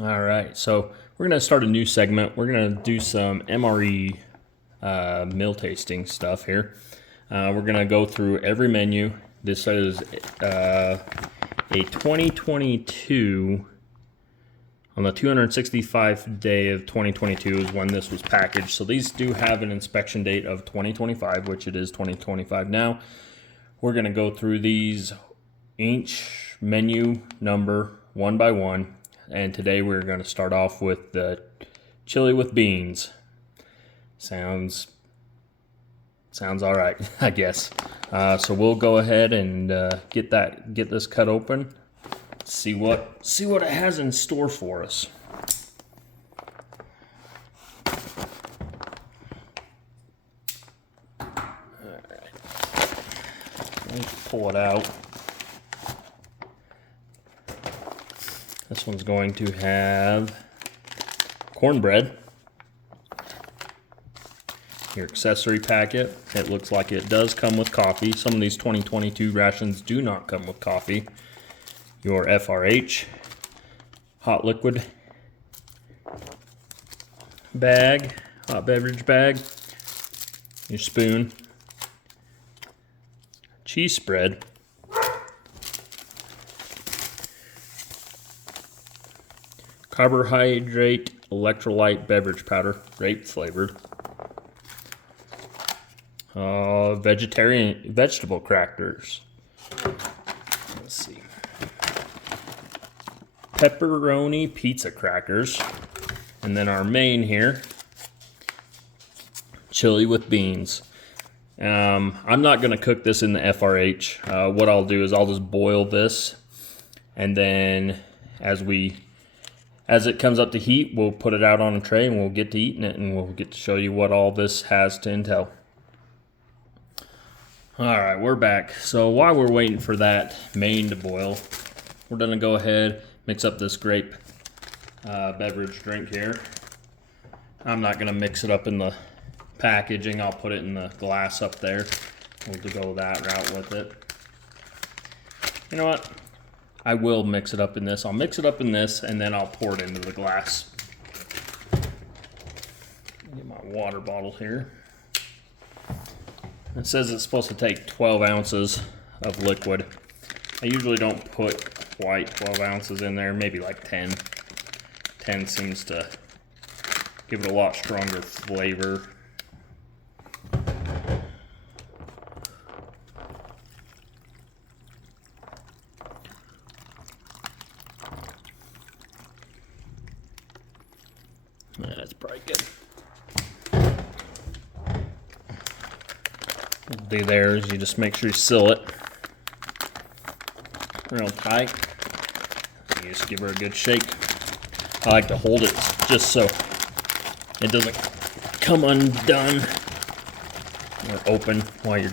All right, so we're gonna start a new segment. We're gonna do some MRE meal tasting stuff here. We're gonna go through every menu. This is a 2022 on the 265th day of 2022 is when this was packaged. So these do have an inspection date of 2025, which it is 2025 now. We're gonna go through these each menu number one by one. And today we're going to start off with the chili with beans. Sounds all right, I guess. So we'll go ahead and get this cut open. See what it has in store for us. All right, let's pull it out. This one's going to have cornbread. Your accessory packet. It looks like it does come with coffee. Some of these 2022 rations do not come with coffee. Your FRH, hot liquid bag, hot beverage bag, your spoon, cheese spread, carbohydrate electrolyte beverage powder, grape flavored. Vegetarian vegetable crackers. Let's see. Pepperoni pizza crackers. And then our main here, chili with beans. I'm not going to cook this in the FRH. What I'll do is I'll just boil this, and then as it comes up to heat, we'll put it out on a tray and we'll get to eating it, and we'll get to show you what all this has to entail. All right, we're back. So while we're waiting for that main to boil, we're gonna go ahead, mix up this grape beverage drink here. I'm not gonna mix it up in the packaging. I'll put it in the glass up there. We'll go that route with it. You know what? I will mix it up in this. I'll mix it up in this, and then I'll pour it into the glass. Get my water bottle here. It says it's supposed to take 12 ounces of liquid. I usually don't put quite 12 ounces in there, maybe like 10. 10 seems to give it a lot stronger flavor. That's probably good. What you do there is you just make sure you seal it real tight. You just give her a good shake. I like to hold it just so it doesn't come undone or open while you're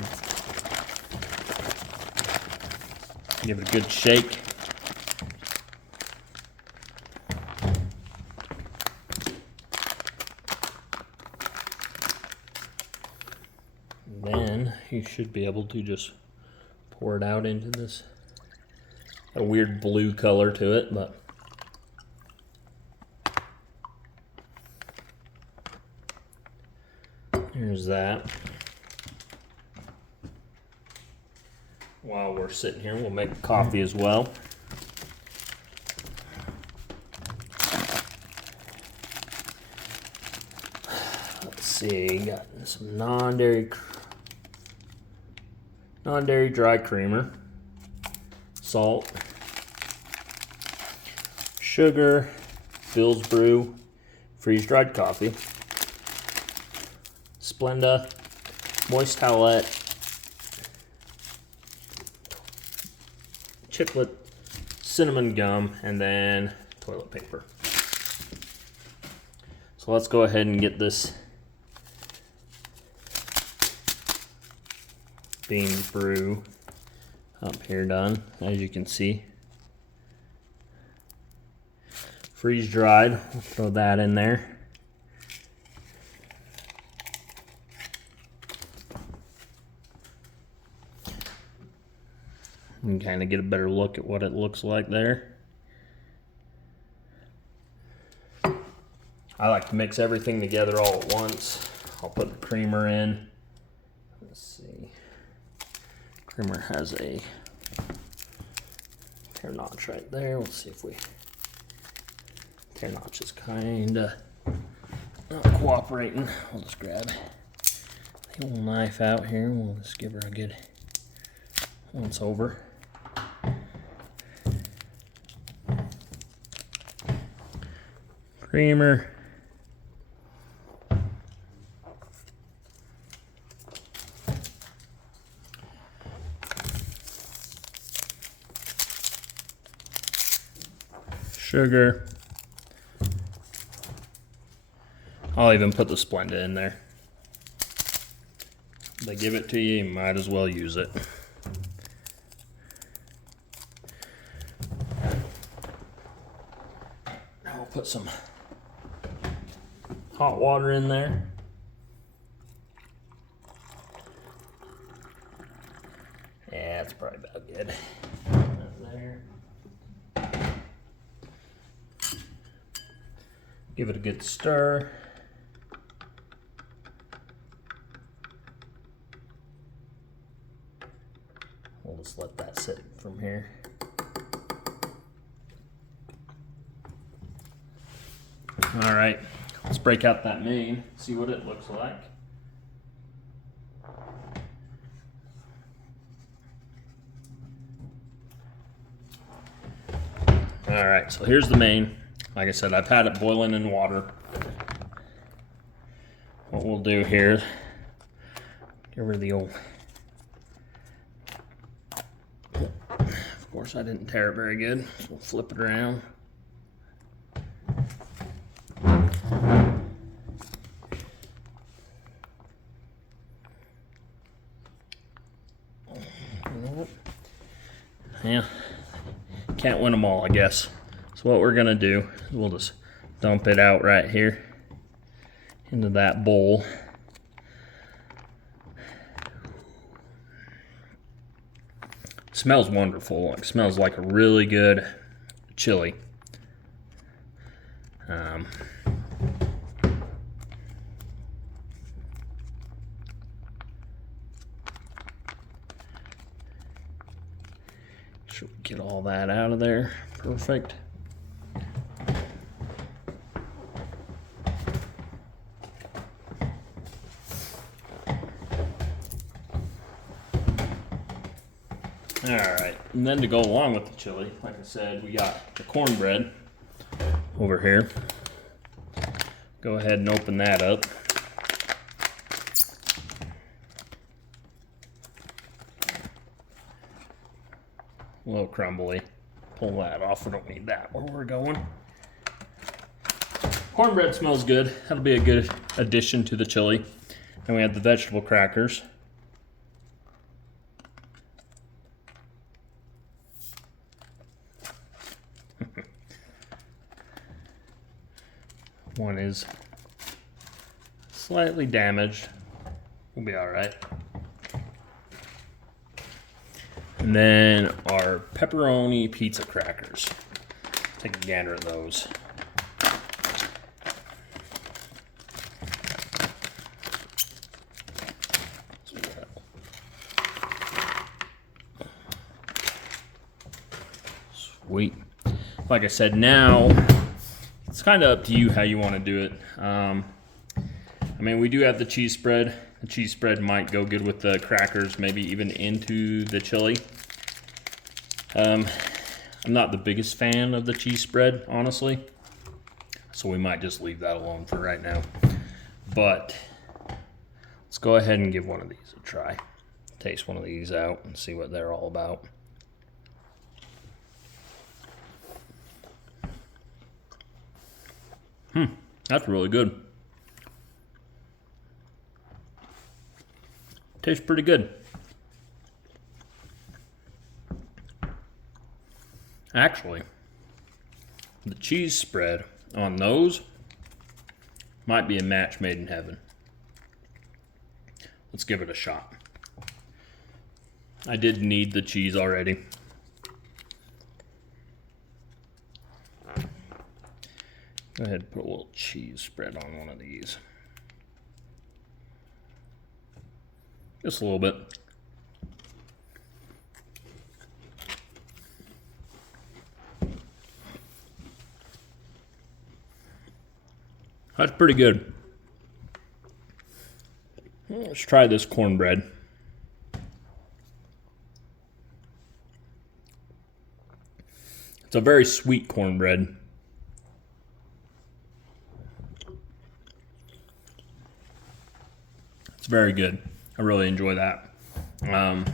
give it a good shake. Then you should be able to just pour it out into this. Got a weird blue color to it, but here's that. While we're sitting here, we'll make coffee as well. Let's see, got some non-dairy dry creamer, salt, sugar, Philz Brew, freeze-dried coffee, Splenda, moist towelette, chiclet, cinnamon gum, and then toilet paper. So let's go ahead and get this beans brew up here done. As you can see, freeze dried. We'll throw that in there. You can kind of get a better look at what it looks like there. I like to mix everything together all at once. I'll put the creamer in. Let's see. Creamer has a tear notch right there. We'll see if we... Tear notch is kinda not cooperating. We'll just grab the old knife out here. We'll just give her a good once over. Creamer. Sugar. I'll even put the Splenda in there. They give it to you, you might as well use it. Now we'll put some hot water in there. Yeah, it's probably about good. There. Give it a good stir. We'll just let that sit from here. All right, let's break out that main, see what it looks like. All right, so here's the main. Like I said, I've had it boiling in water. What we'll do here, get rid of the old... Of course, I didn't tear it very good, so we'll flip it around. Yeah, can't win them all, I guess. So what we're gonna do is we'll just dump it out right here into that bowl. It smells wonderful. It smells like a really good chili. Should we get all that out of there? Perfect. All right, and then to go along with the chili, like I said, we got the cornbread over here. Go ahead and open that up. A little crumbly. Pull that off, we don't need that where we're going. Cornbread smells good. That'll be a good addition to the chili. And we have the vegetable crackers. One is slightly damaged. We'll be all right. And then our pepperoni pizza crackers. Take a gander at those. Sweet. Like I said, now it's kind of up to you how you want to do it. I mean, we do have the cheese spread. The cheese spread might go good with the crackers, maybe even into the chili. I'm not the biggest fan of the cheese spread, honestly. So we might just leave that alone for right now. But let's go ahead and give one of these a try. Taste one of these out and see what they're all about. That's really good. Tastes pretty good. Actually, the cheese spread on those might be a match made in heaven. Let's give it a shot. I did need the cheese already. Go ahead and put a little cheese spread on one of these. Just a little bit. That's pretty good. Let's try this cornbread. It's a very sweet cornbread. It's very good. I really enjoy that. We'll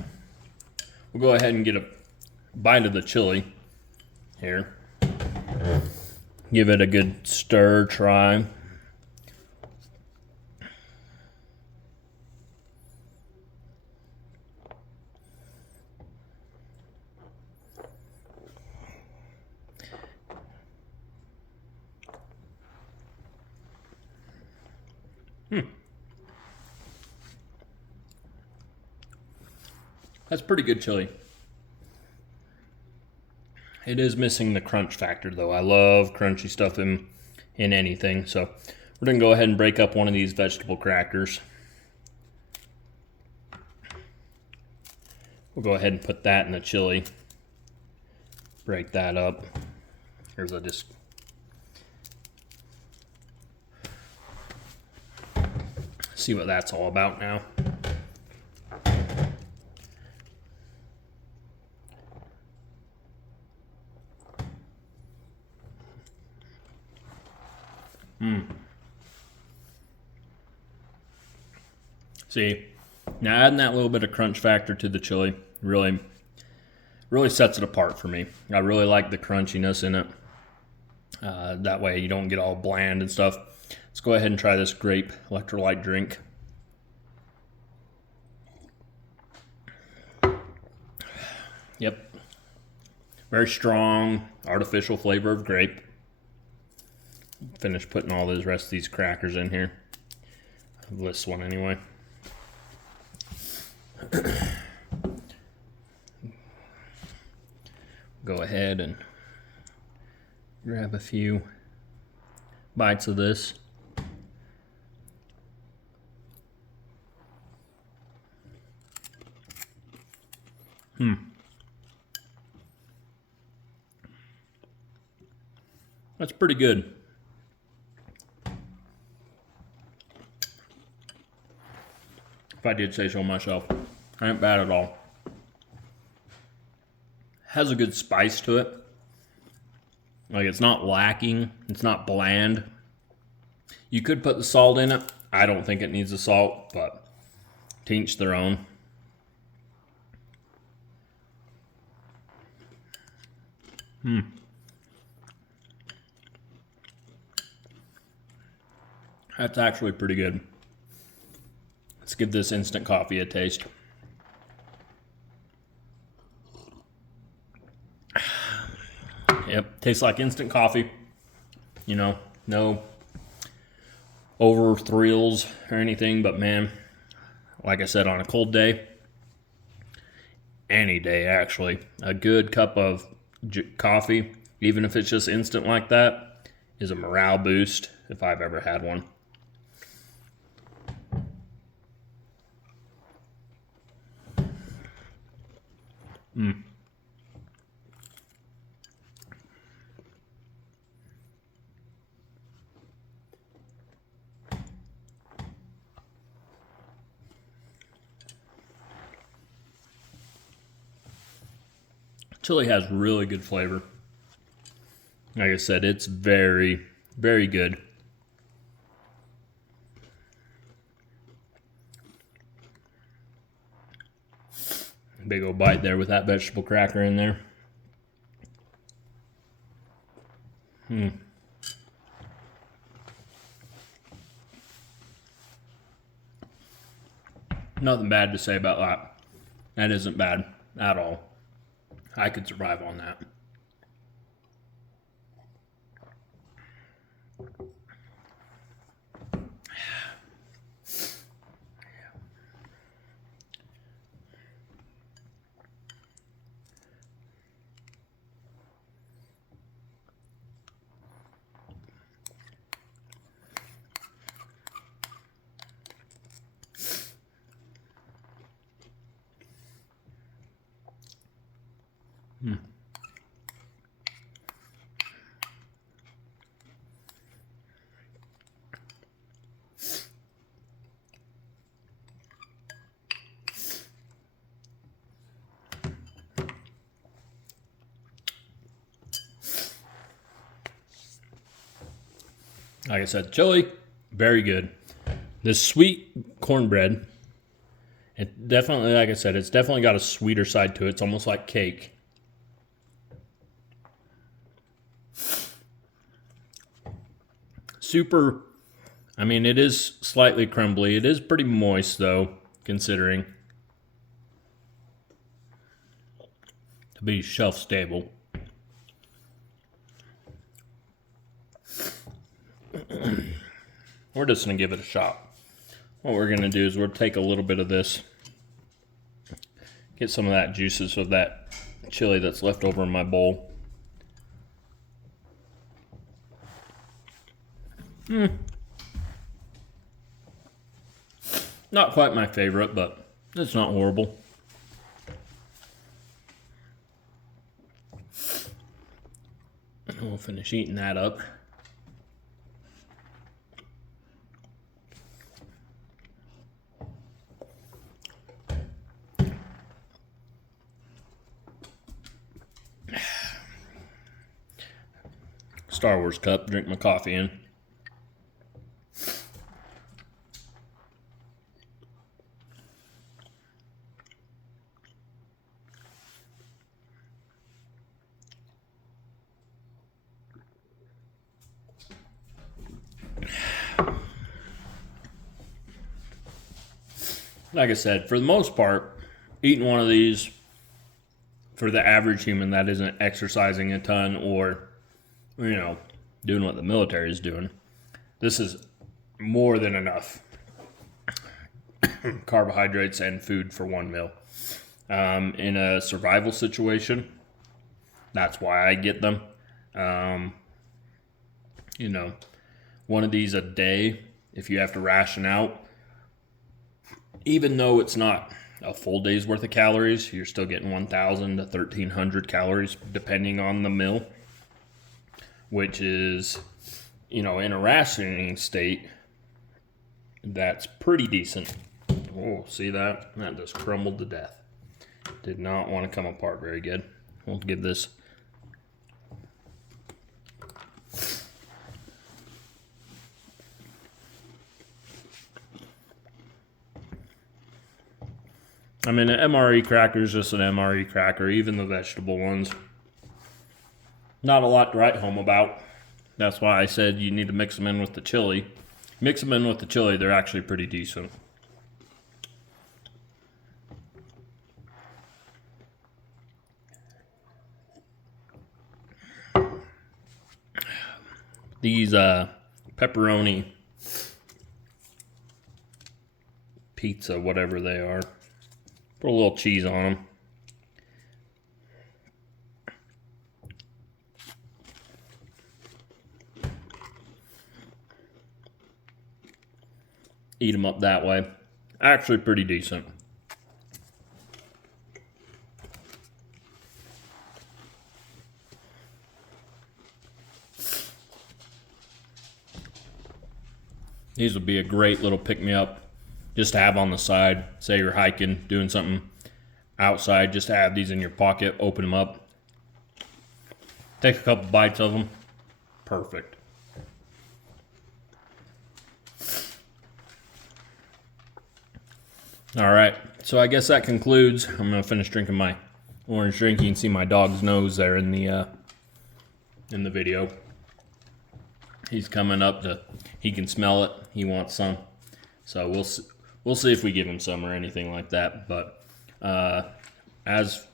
go ahead and get a bite of the chili here. Give it a good stir try. That's pretty good chili. It is missing the crunch factor though. I love crunchy stuff in anything. So we're gonna go ahead and break up one of these vegetable crackers. We'll go ahead and put that in the chili. Break that up. Here's a just see what that's all about now. See, now adding that little bit of crunch factor to the chili really sets it apart for me. I really like the crunchiness in it. That way you don't get all bland and stuff. Let's go ahead and try this grape electrolyte drink. Yep. Very strong, artificial flavor of grape. Finish putting all the rest of these crackers in here. This one anyway. Go ahead and grab a few bites of this. That's pretty good. If I did say so myself. Ain't bad at all. Has a good spice to it. Like, it's not lacking. It's not bland. You could put the salt in it. I don't think it needs the salt, but to each their own. That's actually pretty good. Let's give this instant coffee a taste. Yep, tastes like instant coffee. You know, no over thrills or anything, but man, like I said, on a cold day, any day actually, a good cup of coffee, even if it's just instant like that, is a morale boost if I've ever had one. Chili has really good flavor. Like I said, it's very, very good. Big old bite there with that vegetable cracker in there. Nothing bad to say about that. That isn't bad at all. I could survive on that. Like I said, chili, very good. This sweet cornbread, it definitely, like I said, it's definitely got a sweeter side to it. It's almost like cake. Super, I mean, it is slightly crumbly. It is pretty moist, though, considering to be shelf stable. We're just going to give it a shot. What we're going to do is we'll take a little bit of this, get some of that juices of that chili that's left over in my bowl. Not quite my favorite, but it's not horrible. We'll finish eating that up. Star Wars cup, drink my coffee in. Like I said, for the most part, eating one of these for the average human that isn't exercising a ton or, you know, doing what the military is doing, this is more than enough carbohydrates and food for one meal. In a survival situation, that's why I get them. You know, one of these a day, if you have to ration out, even though it's not a full day's worth of calories, you're still getting 1,000 to 1,300 calories depending on the meal, which is, you know, in a rationing state, that's pretty decent. Oh, see that? That just crumbled to death. Did not want to come apart very good. We'll give this. I mean, an MRE cracker is just an MRE cracker, even the vegetable ones. Not a lot to write home about. That's why I said you need to mix them in with the chili. Mix them in with the chili, they're actually pretty decent. These pepperoni pizza, whatever they are. Put a little cheese on them. Eat them up that way. Actually pretty decent. These would be a great little pick-me-up just to have on the side. Say you're hiking, doing something outside, just to have these in your pocket, open them up. Take a couple bites of them. Perfect. All right, so I guess that concludes. I'm gonna finish drinking my orange drink. You can see my dog's nose there in the video. He's coming up to, he can smell it. He wants some. So we'll see if we give him some or anything like that. But as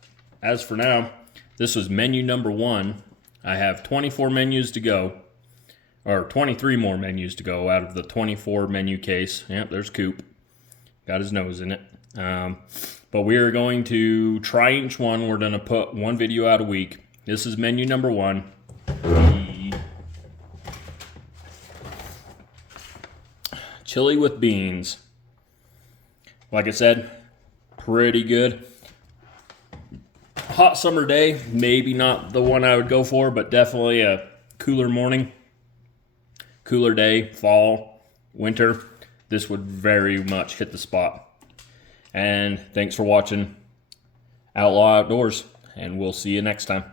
for now, this was menu number 1. I have 24 menus to go, or 23 more menus to go out of the 24 menu case. Yep, there's Coop. Got his nose in it. But we are going to try each one. We're going to put one video out a week. This is menu number 1. Chili with beans. Like I said, pretty good. Hot summer day, maybe not the one I would go for, but definitely a cooler morning, cooler day, fall, winter. This would very much hit the spot. And thanks for watching Outlaw Outdoors, and we'll see you next time.